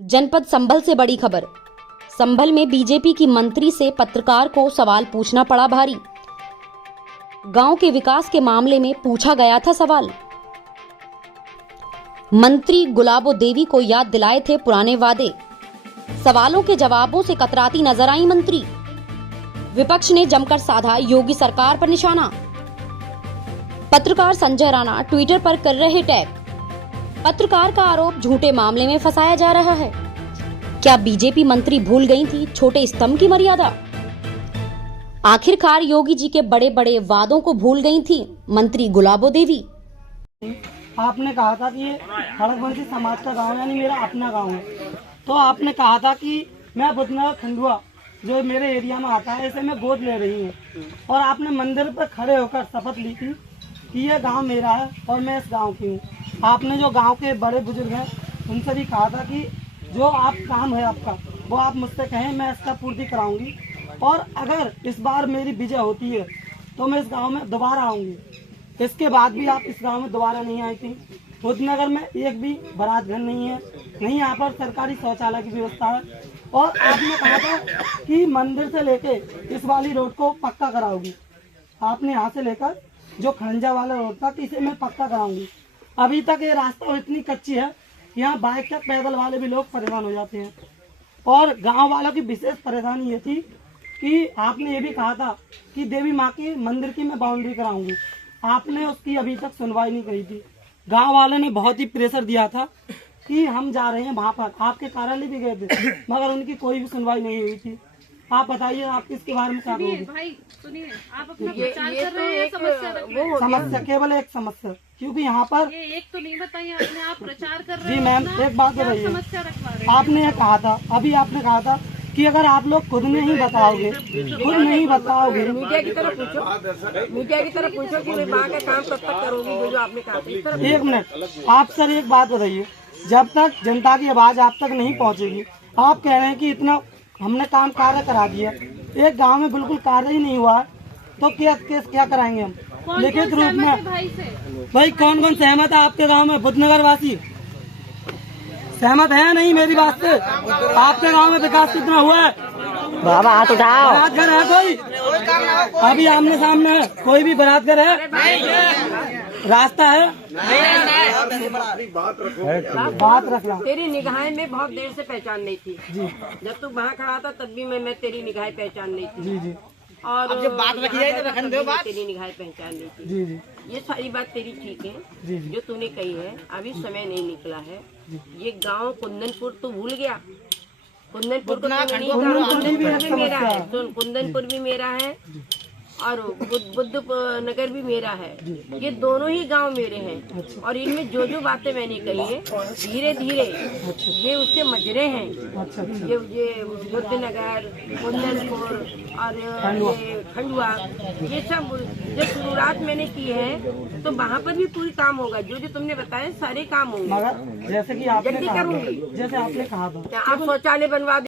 जनपद संभल से बड़ी खबर। संभल में बीजेपी की मंत्री से पत्रकार को सवाल पूछना पड़ा भारी। गांव के विकास के मामले में पूछा गया था सवाल। मंत्री गुलाबो देवी को याद दिलाए थे पुराने वादे। सवालों के जवाबों से कतराती नजर आई मंत्री। विपक्ष ने जमकर साधा योगी सरकार पर निशाना। पत्रकार संजय राणा ट्विटर पर कर रहे टैग। पत्रकार का आरोप झूठे मामले में फंसाया जा रहा है। क्या बीजेपी मंत्री भूल गई थी छोटे स्तंभ की मर्यादा? आखिरकार योगी जी के बड़े बड़े वादों को भूल गई थी मंत्री गुलाबो देवी। आपने कहा था कि ये खड़गवंशी समाज का गांव यानी मेरा अपना गांव है, तो आपने कहा था कि मैं बुधनगर खंडुआ जो मेरे एरिया में आता है इसे मैं गोद ले रही हूँ, और आपने मंदिर पर खड़े होकर शपथ ली थी कि ये गांव मेरा है और मैं इस गांव की हूँ। आपने जो गांव के बड़े बुजुर्ग हैं उनसे भी कहा था कि जो आप काम है आपका वो आप मुझसे कहें, मैं इसका पूर्ति कराऊंगी, और अगर इस बार मेरी विजय होती है तो मैं इस गांव में दोबारा आऊंगी। इसके बाद भी आप इस गांव में दोबारा नहीं आई थी। बुधनगर में एक भी बारात घर नहीं है, नहीं यहाँ पर सरकारी शौचालय की व्यवस्था है, और आपने कहा था कि मंदिर से लेके इस वाली रोड को पक्का कराओगी। आपने यहाँ से लेकर जो खंजा वाला रोड था कि इसे मैं पक्का कराऊंगी। अभी तक ये रास्ता इतनी कच्ची है, यहाँ बाइक या पैदल वाले भी लोग परेशान हो जाते हैं। और गांव वालों की विशेष परेशानी ये थी कि आपने ये भी कहा था कि देवी माँ के मंदिर की मैं बाउंड्री कराऊंगी। आपने उसकी अभी तक सुनवाई नहीं करी थी। गांव वालों ने बहुत ही प्रेशर दिया था कि हम जा रहे हैं वहाँ पर, आपके कार्यालय भी गए थे, मगर उनकी कोई भी सुनवाई नहीं हुई थी। आप बताइए, आप इसके बारे में क्या कहोगे? भाई सुनिए, आप अपना प्रचार कर रहे हैं, समस्या केवल एक समस्या, क्योंकि यहाँ पर ये एक तो नहीं बताइए आपने, आप प्रचार कर रहे जी हैं। मैम, एक बात बताइए, समस्या रखवा रहे हैं। आपने ये कहा था, अभी आपने कहा था कि अगर आप लोग खुद नहीं बताओगे, मीडिया की तरफ पूछो कि वहाँ का काम कब तक करोगी, जो आपने कहा था। एक मिनट, आप सर एक बात बताइए, जब तक जनता की आवाज आप तक नहीं पहुंचेगी, आप कह रहे हैं कि इतना हमने काम कार्य करा दिया, एक गांव में बिल्कुल कार्य ही नहीं हुआ, तो क्या कराएंगे हम लिखित रूप में? भाई कौन कौन सहमत है आपके गांव में? बुधनगर वासी सहमत है या नहीं मेरी बात से? आपके गांव में विकास कितना हुआ है? बाबा हाथ उठाओ। बारात घर है कोई? अभी आमने सामने है, कोई भी बारात घर है? रास्ता है? बात रखना। तेरी निगाहें में बहुत देर से पहचान नहीं थी जी। जब तू वहाँ खड़ा था तब भी मैं तेरी निगाहें पहचान नहीं थी जी जी। और अब जब बात रखी है तो रखने दो बात। तेरी निगाहें पहचान नहीं थी जी जी। ये सारी बात तेरी ठीक है जी जी। जो तूने कही है, अभी समय नहीं निकला है। ये गांव कुंदनपुर तो भूल गया, कुंदनपुर को कुंदनपुर भी मेरा है, सुन, कुंदनपुर भी मेरा है और बुद्ध नगर भी मेरा है। ये दोनों ही गांव मेरे हैं, और इनमें जो जो बातें मैंने कही है धीरे धीरे ये उसके मजरे हैं। ये बुद्ध नगर, कुंदनपुर और ये खंडुआ, ये सब जो शुरुआत मैंने की है, तो वहाँ पर भी पूरी काम होगा। जो जो तुमने बताया सारे काम होंगे, मगर जैसे कि आपने जल्दी करूंगी। जैसे आपने कहा था आप शौचालय बनवा